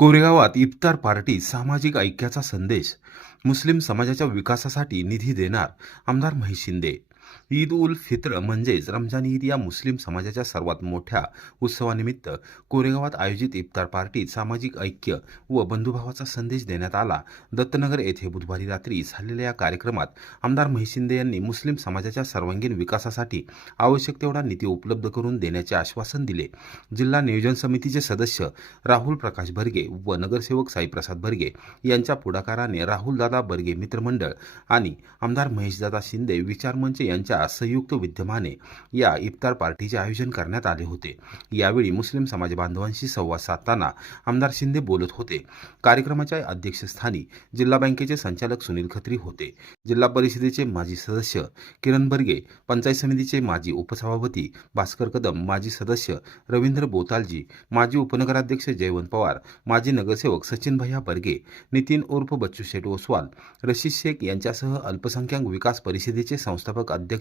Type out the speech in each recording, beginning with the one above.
कोरेगावात इफ्तार party सामाजिक ऐक्याचा संदेश. मुस्लिम समाजाच्या विकासासाठी निधी देणार आमदार महेश शिंदे. ईद उल फित्र म्हणजेच रमजान ईद या मुस्लिम समाजाच्या सर्वात मोठ्या उत्सवानिमित्त कोरेगावात आयोजित इफ्तार पार्टीत सामाजिक ऐक्य व बंधुभावाचा संदेश देण्यात आला. दत्तनगर येथे बुधवारी रात्री झालेल्या या कार्यक्रमात आमदार महेश शिंदे यांनी मुस्लिम समाजाच्या सर्वांगीण विकासासाठी आवश्यक तेवढा निधी उपलब्ध करून देण्याचे आश्वासन दिले. जिल्हा नियोजन समितीचे सदस्य राहुल प्रकाश बर्गे व नगरसेवक साईप्रसाद बर्गे यांच्या पुढाकाराने राहुलदादा बर्गे मित्रमंडळ आणि आमदार महेशदादा शिंदे विचारमंच यांच्या संयुक्त विद्यमाने या इफ्तार पार्टीचे आयोजन करण्यात आले होते. यावेळी मुस्लिम समाज बांधवांशी संवाद साधताना आमदार शिंदे बोलत होते. कार्यक्रमाच्या अध्यक्षस्थानी जिल्हा बँकेचे संचालक सुनील खत्री होते. जिल्हा परिषदेचे माजी सदस्य किरण बर्गे, पंचायत समितीचे माजी उपसभापती भास्कर कदम, माजी सदस्य रवींद्र बोतालजी, माजी उपनगराध्यक्ष जयवंत पवार, माजी नगरसेवक सचिन भैया बर्गे, नितीन उर्फ बच्चू शेठ ओसवाल, रशीद शेख यांच्यासह अल्पसंख्याक विकास परिषदेचे संस्थापक अध्यक्ष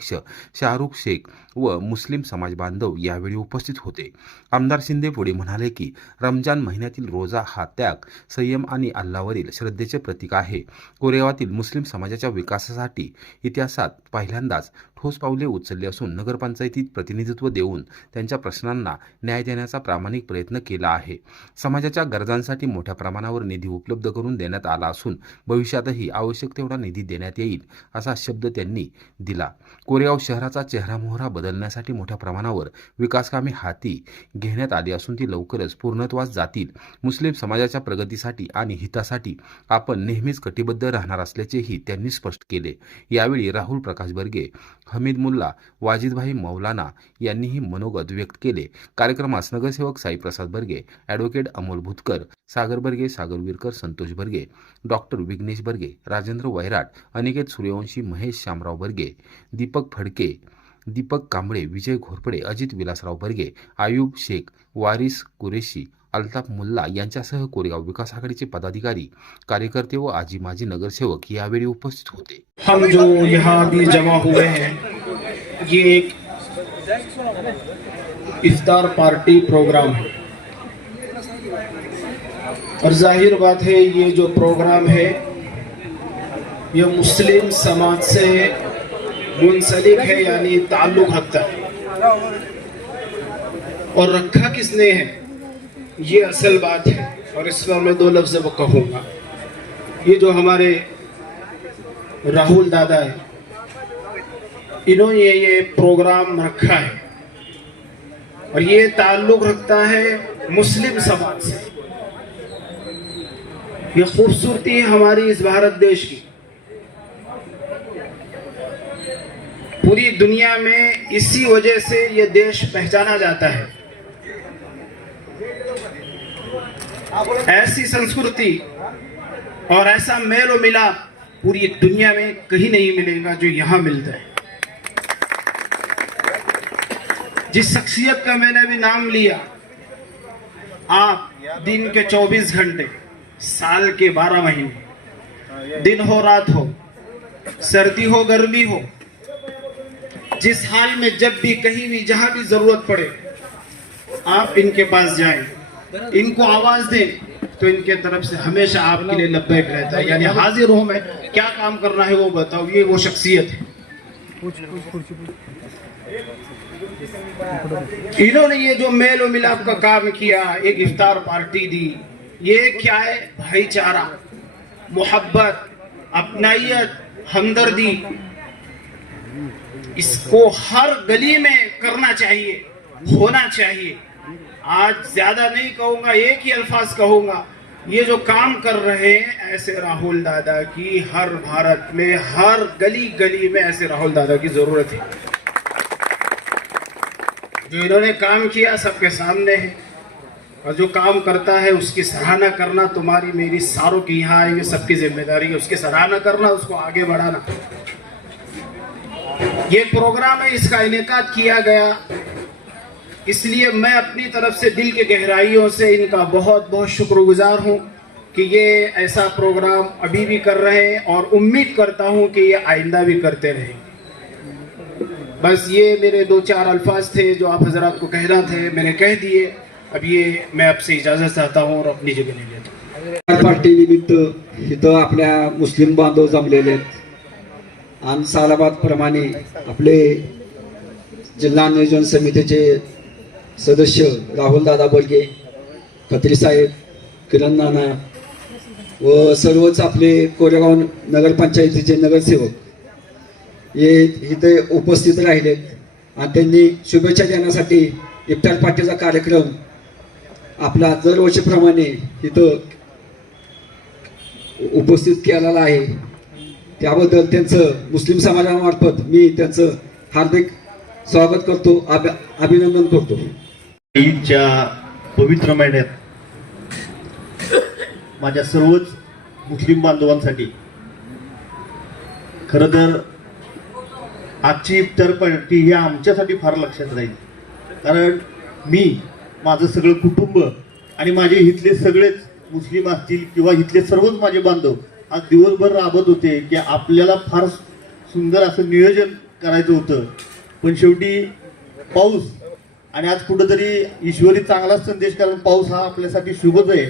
शाहरुख शेख व मुस्लिम समाज बांधव यावेळी उपस्थित होते. आमदार शिंदे पुढे म्हणाले की रमजान महिन्यातील रोजा हा त्याग, संयम आणि अल्लावरील श्रद्धेचे प्रतीक आहे. कोरेगावातील मुस्लिम समाजाच्या विकासासाठी इतिहासात पहिल्यांदाच ठोस पावले उचलले असून नगरपंचायतीत प्रतिनिधित्व देऊन त्यांच्या प्रश्नांना न्याय देण्याचा प्रामाणिक प्रयत्न केला आहे. समाजाच्या गरजांसाठी मोठ्या प्रमाणावर निधी उपलब्ध करून देण्यात आला असून भविष्यातही आवश्यक तेवढा निधी देण्यात येईल असा शब्द त्यांनी दिला. कोरेगाव शहराचा चेहरामोहरा बदलण्यासाठी मोठ्या प्रमाणावर विकासकामे हाती घेण्यात आली असून ती लवकरच पूर्णत्वास जातील. मुस्लिम समाजाच्या प्रगतीसाठी आणि हितासाठी आपण नेहमीच कटिबद्ध राहणार असल्याचेही त्यांनी स्पष्ट केले. यावेळी राहुल प्रकाश बर्गे, हमीद मुल्ला, वाजिदभाई मौलाना यांनीही मनोगत व्यक्त केले. कार्यक्रमास नगरसेवक साईप्रसाद बर्गे, ॲडव्होकेट अमोल भुतकर, सागर बर्गे, सागर विरकर, संतोष बर्गे, डॉक्टर विघ्नेश बर्गे, राजेंद्र वैराट, अनिकेत सूर्यवंशी, महेश शामराव बर्गे, दीपक फडके, दीपक कांबळे, विजय घोरपडे, अजित विलासराव बर्गे, आयुब शेख, वारिस कुरेशी, अल्ताफ मुल्ला यांच्यासह कोरेगाव विकास आघाडीचे पदाधिकारी, कार्यकर्ते व आजी माजी नगरसेवक यावेळी उपस्थित होते. हम जो यहाँ भी जमा हुए हैं, ये एक इफ्तार पार्टी प्रोग्राम है और जाहिर बात है ये जो प्रोग्राम है ये मुस्लिम समाज से मुंसलिक है, यानी ताल्लुक रखता है। और रखा किसने है ये असल बात है और इस पर मैं दो लफ्ज़ वो कहूँगा। ये जो हमारे राहुल दादा है, इन्होंने ये प्रोग्राम रखा है और ये ताल्लुक रखता है मुस्लिम समाज से। ये खूबसूरती है हमारी इस भारत देश की। पूरी दुनिया में इसी वजह से ये देश पहचाना जाता है। ऐसी संस्कृति और ऐसा मेल और मिलाप पूरी दुनिया में कहीं नहीं मिलेगा जो यहाँ मिलता है। जिस शख्सियत का मैंने भी नाम लिया, आप दिन के 24 घंटे, साल के 12 महीने, दिन हो रात हो, सर्दी हो गर्मी हो, जिस हाल में जब भी कहीं भी जहां भी जरूरत पड़े आप इनके पास जाएं, इनको आवाज दें तो इनके तरफ से हमेशा आपके लिए लब्बैक रहता है। यानी हाजिर हूं मैं, क्या काम करना है वो बताओ। ये वो शख्सियत है। इन्होंने ये जो मेल और मिलाप का काम किया, एक इफ्तार पार्टी दी, ये क्या है? भाईचारा, मोहब्बत, अपनाइयत, हमदर्दी, इसको हर गली में करना चाहिए, होना चाहिए। आज ज्यादा नहीं कहूंगा, एक ही अल्फाज कहूंगा, ये जो काम कर रहे हैं ऐसे राहुल दादा की हर भारत में हर गली गली में ऐसे राहुल दादा की जरूरत है। जो इन्होंने काम किया सबके सामने है और जो काम करता है उसकी सराहना करना तुम्हारी मेरी सारों की यहाँ आएंगे सबकी जिम्मेदारी है। उसकी सराहना करना, उसको आगे बढ़ाना। ये प्रोग्राम है, इसका इनेकाद किया गया, इसलिए मैं अपनी तरफ से दिल के गहराइयों से इनका बहुत बहुत शुक्रगुजार हूँ कि ये ऐसा प्रोग्राम अभी भी कर रहे हैं और उम्मीद करता हूँ कि ये आइंदा भी करते रहें। बस ये मेरे 2-4 अल्फाज थे जो आप हजरात को कहना थे, मैंने कह दिए। अब ये मैं आपसे इजाज़त चाहता हूँ और अपनी जगह ले लेता हूँ। पार्टी निमित्त इथं आपल्या मुस्लिम बांधव जमलेले आहेत आणि सालाबाद प्रमाणे आपले जिल्हा नियोजन समितीचे सदस्य राहुल दादा बलगे, खत्री साहेब, किरण नाना व सर्वच आपले कोरेगाव नगरपंचायतीचे नगरसेवक हे इथे उपस्थित राहिलेत आणि त्यांनी शुभेच्छा देण्यासाठी इफ्तार पार्टीचा कार्यक्रम आपला दरवर्षीप्रमाणे इथं उपस्थित केलेला आहे. त्याबद्दल त्यांचं मुस्लिम समाजामार्फत मी त्यांचं हार्दिक स्वागत करतो, अभिनंदन करतो. ईदच्या पवित्र महिन्यात माझ्या सर्वच मुस्लिम बांधवांसाठी खरं तर आजची इफ्तार पार्टी ही आमच्यासाठी फार लक्षात राहील. कारण मी, माझं सगळं कुटुंब आणि माझे इथले सगळेच मुस्लिम असतील किंवा इथले सर्वच माझे बांधव आज दिवसभर राबत होते की आपल्याला फार सुंदर असं नियोजन करायचं होतं, पण शेवटी पाऊस आणि आज कुठंतरी ईश्वरी चांगलाच संदेश, कारण पाऊस हा आपल्यासाठी शुभच आहे.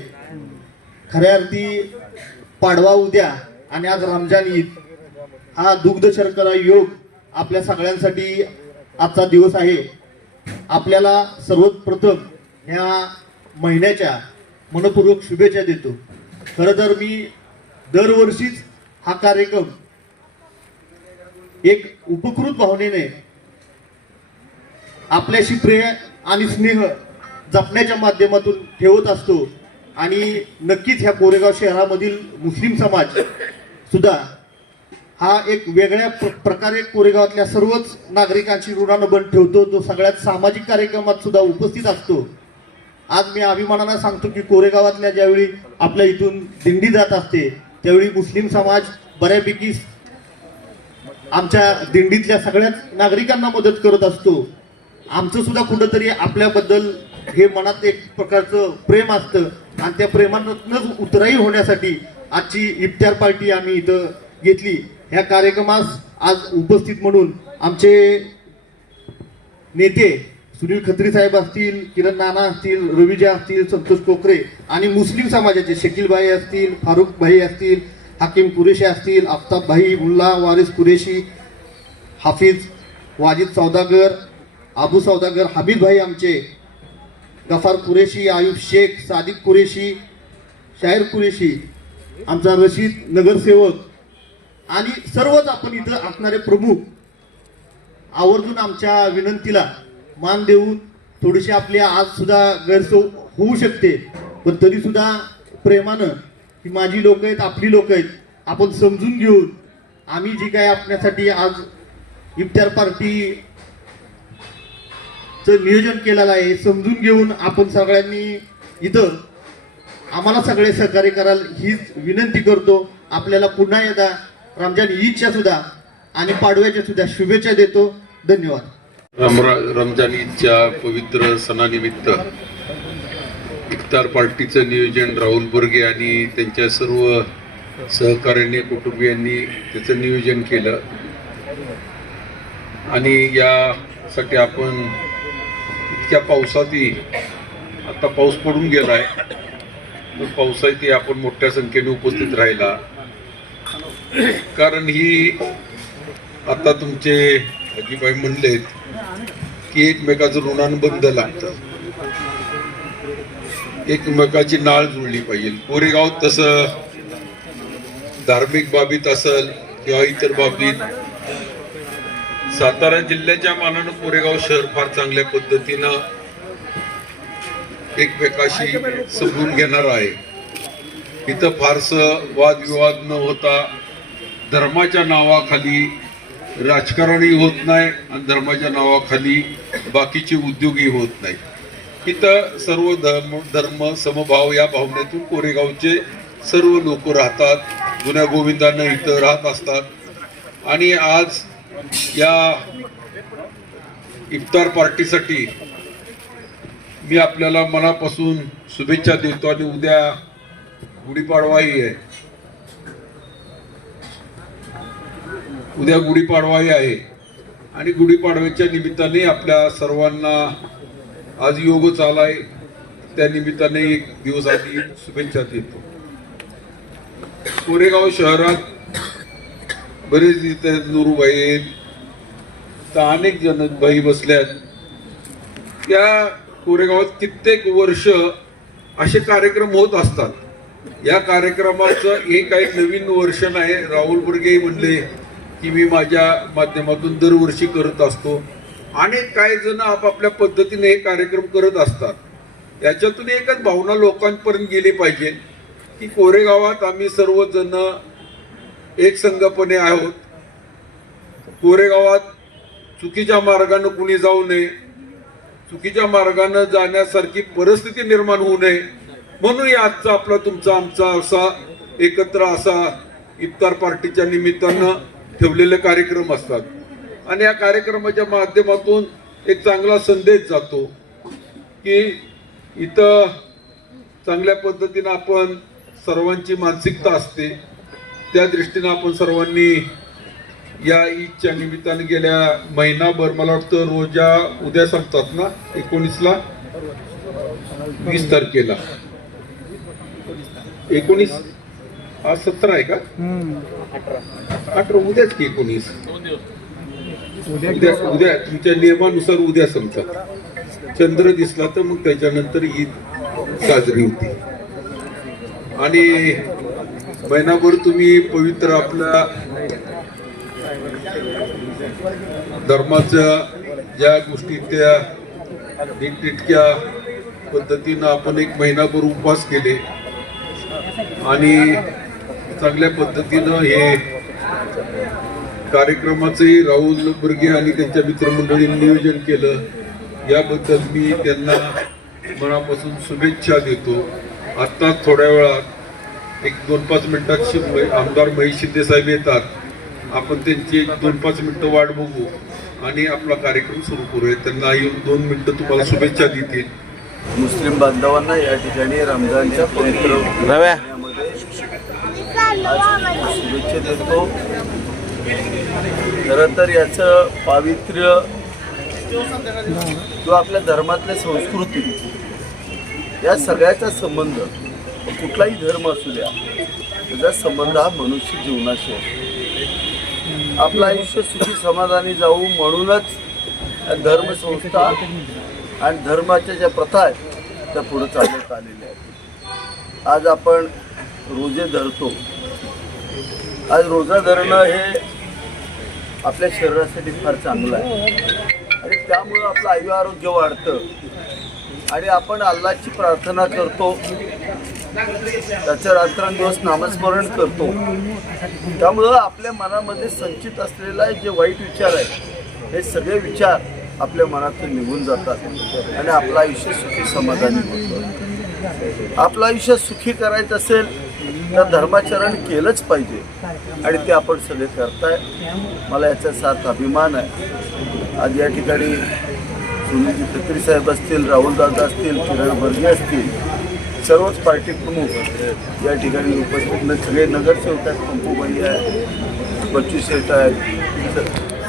खऱ्या अर्थी पाडवा उद्या आणि आज रमजान ईद हा दुग्ध शर्करा योग आपल्या सगळ्यांसाठी आजचा दिवस आहे. आपल्याला सर्वप्रथम ह्या महिन्याच्या मनपूर्वक शुभेच्छा देतो. खरं तर मी दरवर्षीच हा कार्यक्रम एक उपकृत भावनेने आपल्याशी प्रेम आणि स्नेह जपण्याच्या माध्यमातून ठेवत असतो. आणि नक्कीच ह्या कोरेगाव शहरामधील मुस्लिम समाज सुद्धा हा एक वेगळ्या प्रकारे कोरेगावातल्या सर्वच नागरिकांची ऋणानुबंध ठेवतो. तो सगळ्यात सामाजिक कार्यक्रमात सुद्धा उपस्थित असतो. आज मी अभिमानानं सांगतो की कोरेगावातल्या ज्यावेळी आपल्या इथून दिंडी जात असते त्यावेळी मुस्लिम समाज बऱ्यापैकी आमच्या दिंडीतल्या सगळ्याच नागरिकांना मदत करत असतो. आमचं सुद्धा कुठंतरी आपल्याबद्दल हे मनात एक प्रकारचं प्रेम असतं आणि त्या प्रेमातूनच उतराई होण्यासाठी आजची इफ्तार पार्टी आम्ही इथं घेतली. ह्या कार्यक्रमास आज उपस्थित म्हणून आमचे नेते सुनील खत्री साहेब असतील, किरण नाना असतील, रविजा असतील, संतोष कोकरे आणि मुस्लिम समाजाचे शकील भाई असतील, फारुख भाई असतील, हाकिम कुरेशी असतील, आफताब भाई, मुल्ला वारिस कुरेशी, हाफिज वाजिद सौदागर, आबू सौदागर, हबीब भाई आमचे, गफार कुरेशी, आयुब शेख, सादिक कुरेशी, शाहीर कुरेशी, आमचा रशीद नगरसेवक आणि सर्वच आपण इथं असणारे प्रमुख आवर्जून आमच्या विनंतीला मान देऊन थोडीशी आपली आज सुद्धा गैरसोय होऊ शकते, पण तरी सुद्धा प्रेमानं ही माझी लोक आहेत, आपली लोक आहेत, आपण समजून घेऊन आम्ही जी काय आपल्यासाठी आज इफ्तार पार्टी नियोजन केलेलं आहे समजून घेऊन आपण सगळ्यांनी इथं आम्हाला सगळे सहकार्य कराल हीच विनंती करतो. आपल्याला पुन्हा एकदा रमजान ईदच्या सुद्धा आणि पाडव्याच्या सुद्धा शुभेच्छा देतो. धन्यवाद. रमजान ईदच्या पवित्र सणानिमित्त इफ्तार पार्टीचं नियोजन राहुल बर्गे आणि त्यांच्या सर्व सहकार्याने कुटुंबियांनी त्याचं नियोजन केलं आणि यासाठी आपण इतक्या पावसातही, आता पाऊस पडून गेलाय, तर पावसातही आपण मोठ्या संख्येने उपस्थित राहिला. कारण ही आता तुमचे हाजीबाई म्हणलेत की एकमेकाचं ऋणानुबंध लागतं, एकमेकाची नाळ जुळली पाहिजे. कोरेगाव तसं धार्मिक बाबीत असेल किंवा इतर बाबतीत सातारा जिल्ह्याच्या मानानं कोरेगाव शहर फार चांगल्या पद्धतीनं एकमेकाशी समजून घेणार आहे. इथं फारसं वादविवाद न होता धर्माच्या नावाखाली राजकारणही होत नाही आणि धर्माच्या नावाखाली बाकीचे उद्योगही होत नाही. इथं सर्व धर्म समभाव या भावनेतून कोरेगावचे सर्व लोक राहतात, जुन्या गोविंदानं इथं राहत असतात आणि आज या इफ्तार पार्टीसाठी मी आपल्याला मनापासून शुभेच्छा देतो. आणि उद्या गुढीपाडवाही आहे, उद्या गुढीपाडवाही आहे आणि गुढीपाडव्याच्या निमित्ताने आपल्या सर्वांना आज योग चालाय. त्या निमित्ताने एक दिवस आधी शुभेच्छा देतो. कोरेगाव शहरात बरेच इथे नुरुबाई आहेत, तर अनेक जण बाई बसल्यात. त्या कोरेगावात कित्येक वर्ष असे कार्यक्रम होत असतात. या कार्यक्रमाचं हे काही नवीन वर्ष नाही. राहुल बर्गे म्हणले की मी माझ्या माध्यमातून दरवर्षी करत असतो. अनेक काही जण आपापल्या पद्धतीने हे कार्यक्रम करत असतात. याच्यातून एकच भावना लोकांपर्यंत गेली पाहिजे की कोरेगावात आम्ही सर्वजण एक संघपणे आहोत. कोरेगावात चुकीच्या मार्गानं कुणी जाऊ नये, चुकीच्या मार्गानं जाण्यासारखी परिस्थिती निर्माण होऊ नये म्हणून आजचा आपला तुमचा आमचा असा एकत्र असा इफ्तार पार्टीच्या निमित्तानं ठेवलेले कार्यक्रम असतात. आणि या कार्यक्रमाच्या माध्यमातून एक चांगला संदेश जातो की इथं चांगल्या पद्धतीनं आपण सर्वांची मानसिकता असते. त्या दृष्टीनं आपण सर्वांनी या ईदच्या निमित्तानं गेल्या महिनाभर, मला वाटतं रोजा उद्या संपतात ना, 19ला 20 तारखेला 19 आज 17 आहे का, 18 उद्याच की 19 उद्या तुमच्या नियमानुसार उद्या संपतात. चंद्र दिसला तर मग त्याच्यानंतर ईद साजरी होती. आणि महिनाभर तुम्ही पवित्र आपल्या धर्माच्या ज्या गोष्टी त्या नीटनेटक्या पद्धतीनं आपण एक महिनाभर उपवास केले आणि चांगल्या पद्धतीनं हे कार्यक्रमाचंही राहुल बर्गे आणि त्यांच्या मित्रमंडळींनी नियोजन केलं. याबद्दल मी त्यांना मनापासून शुभेच्छा देतो. आत्ता थोड्या वेळात एक 2-5 मिनिटात आमदार महेश शिंदे साहेब येतात. आपण त्यांची 2-5 मिनिटं वाट बघू आणि आपला कार्यक्रम सुरू करूया. त्यांना येऊन 2 मिनिटं तुम्हाला शुभेच्छा देतील. मुस्लिम बांधवांना या ठिकाणी रमजानच्या पवित्र महिन्यामध्ये आज शुभेच्छा देतो. खरं तर याचं पावित्र्य किंवा आपल्या धर्मातल्या संस्कृती या सगळ्याचा संबंध, कुठलाही धर्म असू द्या, त्याचा संबंध हा मनुष्य जीवनाशी आहे. आपलं आयुष्य सुखी समाधानी जाऊ म्हणूनच धर्मसंस्था आणि धर्माच्या ज्या प्रथा आहेत त्या पुढे चालत आलेल्या आहेत. आज आपण रोजे धरतो. आज रोजा धरणं हे आपल्या शरीरासाठी फार चांगलं आहे आणि त्यामुळं आपलं आयुर्आरोग्य वाढतं आणि आपण अल्लाची प्रार्थना करतो, त्याचं रात्रंदिवस नामस्मरण करतो. त्यामुळं आपल्या मनामध्ये संचित असलेला जे वाईट विचार आहेत हे सगळे विचार आपल्या मनातून निघून जातात आणि आपलं आयुष्य सुखी समाधानी होतं. आपलं आयुष्य सुखी करायचं असेल तर धर्माचरण केलंच पाहिजे आणि ते आपण सगळे करताय. मला याचा सार्थ अभिमान आहे. आज या ठिकाणी सुनील खत्री साहेब असतील, राहुलदादा असतील, किरण बर्गे असतील, सर्वच पार्टी प्रमुख या ठिकाणी उपस्थित, सगळे नगरसेवक आहेत, पंपूबाई आहे, बच्चू शेठ आहेत,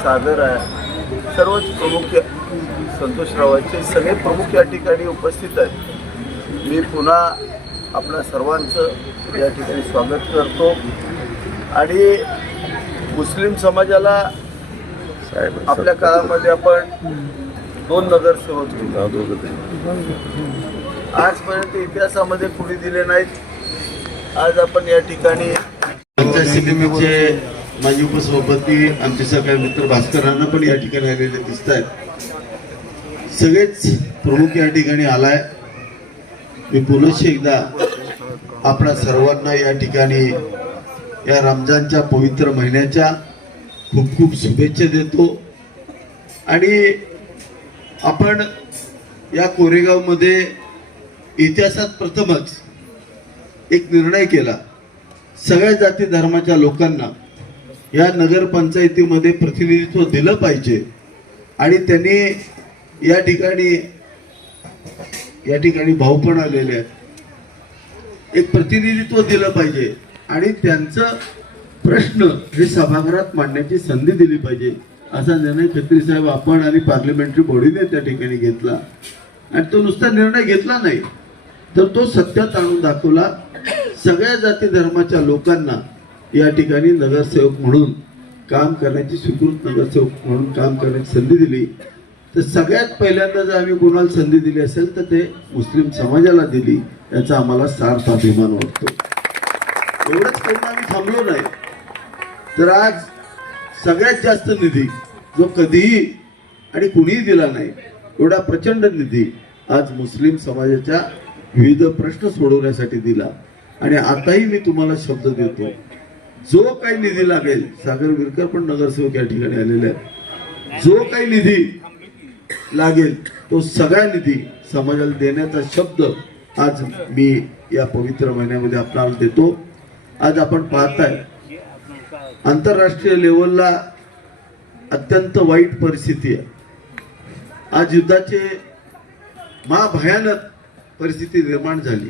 सागर आहे, सर्वच प्रमुख संतोषरावांचे सगळे प्रमुख या ठिकाणी उपस्थित आहेत. मी पुन्हा आपल्या सर्वांचं या ठिकाणी स्वागत करतो आणि मुस्लिम समाजाला आपल्या काळामध्ये आपण 2 नगरसेवक दिले. आजपर्यंत इतिहासामध्ये कुणी दिले नाहीत. आज आपण या ठिकाणी पंचायत समितीचे माजी उपसभापती आमचे सहकारी मित्र भास्करांना पण या ठिकाणी आलेले दिसत आहेत. सगळेच प्रमुख या ठिकाणी आलाय. मी पुनश्च एकदा आपणा सर्वांना या ठिकाणी या रमजानच्या पवित्र महिन्याच्या खूप खूप शुभेच्छा देतो. आणि आपण या कोरेगावमध्ये इतिहासात प्रथमच एक निर्णय केला, सगळ्या जाती धर्माच्या लोकांना या नगरपंचायतीमध्ये प्रतिनिधित्व दिलं पाहिजे आणि त्यांनी या ठिकाणी भाऊ पण आलेले आहेत, एक प्रतिनिधित्व दिलं पाहिजे आणि त्यांचं प्रश्न हे सभागृहात मांडण्याची संधी दिली पाहिजे असा निर्णय खत्री साहेब आपण आणि पार्लमेंटरी बॉडीने त्या ठिकाणी घेतला. आणि तो नुसता निर्णय घेतला नाही, तर तो सत्यात आणून दाखवला. सगळ्या जाती धर्माच्या लोकांना या ठिकाणी नगरसेवक म्हणून काम करण्याची, स्वीकृत नगरसेवक म्हणून काम करण्याची संधी दिली. तर सगळ्यात पहिल्यांदा जर आम्ही कोणाला संधी दिली असेल तर ते मुस्लिम समाजाला दिली, याचा आम्हाला सार्थ अभिमान वाटतो. एवढंच करून आम्ही थांबलो नाही, तर आज सगळ्यात जास्त निधी जो कधीही आणि कुणीही दिला नाही, एवढा प्रचंड निधी आज मुस्लिम समाजाच्या विविध प्रश्न सोडवण्यासाठी दिला. आणि आताही मी तुम्हाला शब्द देतो, जो काही निधी लागेल, सागर विरकर पण नगरसेवक या ठिकाणी आलेले आहेत, जो काही निधी लागेल तो सगळा निधी समाजाला देण्याचा शब्द आज मी या पवित्र महिन्यामध्ये आपल्याला देतो. आज आपण पाहताय आंतरराष्ट्रीय लेवलला अत्यंत वाईट परिस्थिती आहे. आज युद्धाचे महाभयानक परिस्थिती निर्माण झाली.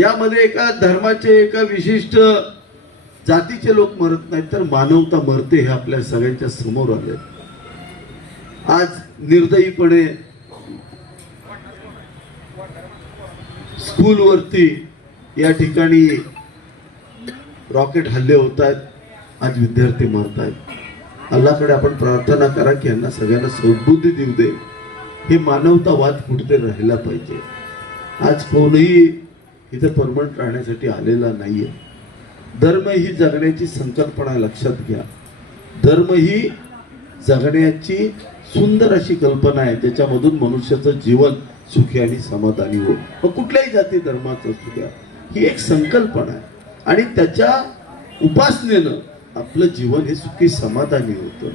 यामध्ये एका धर्माचे, एका विशिष्ट जातीचे लोक मरत नाहीत, तर मानवता मरते हे आपल्या सगळ्यांच्या समोर आले. आज निर्दयीपणे स्कूलवरती या ठिकाणी रॉकेट हल्ले होत आहेत. आज विद्यार्थी मरत आहेत. अल्लाकडे आपण प्रार्थना करा की यांना सगळ्यांना सद्बुद्धी देऊ दे. हे मानवतावाद कुठे राहिला पाहिजे. आज कोणीही इथे परमनंट राहण्यासाठी आलेला नाहीये. धर्म ही जगण्याची संकल्पना लक्षात घ्या. धर्म ही जगण्याची सुंदर अशी कल्पना आहे, ज्याच्यामधून मनुष्याचं जीवन सुखी आणि समाधानी होईल. मग कुठल्याही जाती धर्माचं असू द्या, ही एक संकल्पना आहे आणि त्याच्या उपासनेनं आपलं जीवन हे सुखी समाधानी होतं.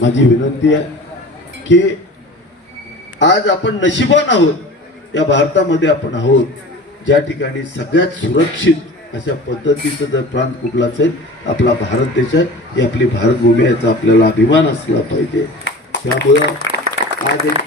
माझी विनंती आहे की आज आपण नशिबान आहोत, या भारतामध्ये आपण आहोत, ज्या ठिकाणी सगळ्यात सुरक्षित अशा पद्धतीचं जर प्रांत कुठला असेल, आपला भारत देश आहे, ही आपली भारतभूमी, याचा आपल्याला अभिमान असला पाहिजे. त्यामुळं आज एक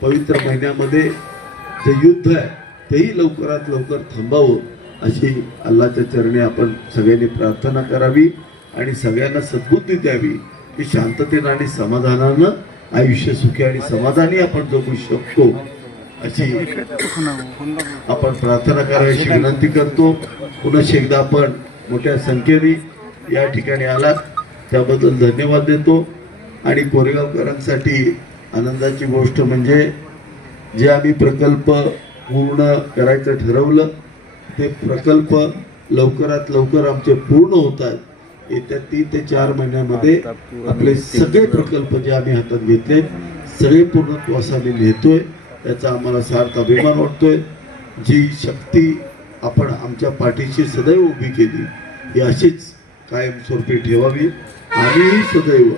पवित्र महिन्यामध्ये जे युद्ध आहे तेही लवकरात लवकर थांबावं, अशी अल्लाच्या चरणी आपण सगळ्यांनी प्रार्थना करावी आणि सगळ्यांना सद्बुद्धी द्यावी की शांततेनं आणि समाधानानं आयुष्य सुखी आणि समाधानी आपण जगू शकतो, अशी आपण प्रार्थना करावी अशी विनंती करतो. पुन्हा एकदा आपण मोठ्या संख्येने या ठिकाणी आलात त्याबद्दल धन्यवाद देतो. आणि कोरेगावकरांसाठी आनंदाची गोष्ट म्हणजे जे आम्ही प्रकल्प पूर्ण करायचं ठरवलं ते प्रकल्प लवकरात लवकर आमचे पूर्ण होत आहेत. येत्या 3 ते 4 महिन्यामध्ये आपले सगळे प्रकल्प जे आम्ही हातात घेतले सगळे पूर्णत्वास आम्ही नेतोय, याचा आम्हाला सार्थ अभिमान वाटतोय. जी शक्ती आपण आमच्या पाठीशी सदैव उभी केली ही अशीच कायमस्वरूपी ठेवावी. आम्हीही सदैव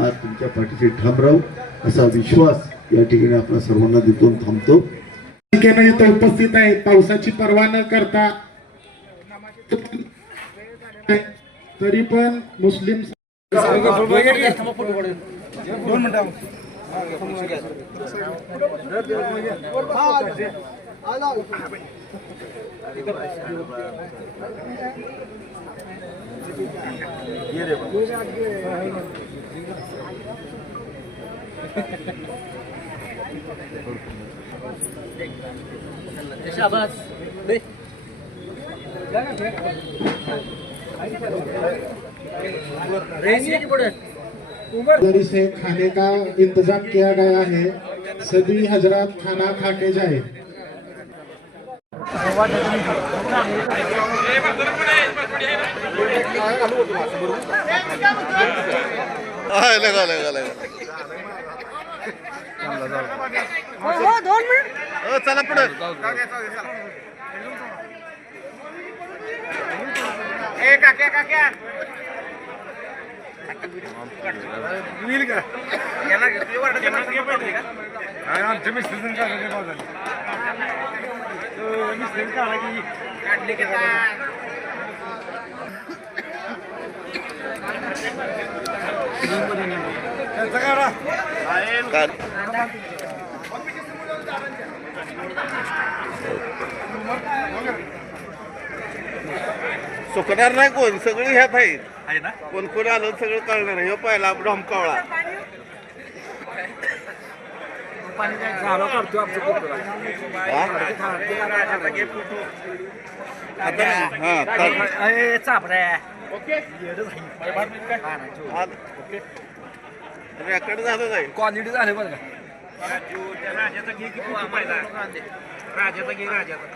आज तुमच्या पाठीशी ठाम राहू असा विश्वास या ठिकाणी आपण सर्वांना देतो. थांबतो. इथं उपस्थित आहेत. पावसाची पर्वा न करता तरी पण मुस्लिम उधर से खाने का इंतजाम किया गया है. सभी हजरात खाना खा के जाए. चला पुढे. सुकणार नाही कोण, सगळी ह्यात आहे ना. कोण कोण आलं सगळं कळणार आहे. पहिला डॉमकावळा रेकॉर्ड झालं जाईल. क्वालिटी झाले बरं का. राजाचा घे की राजाचा घे राजाचा.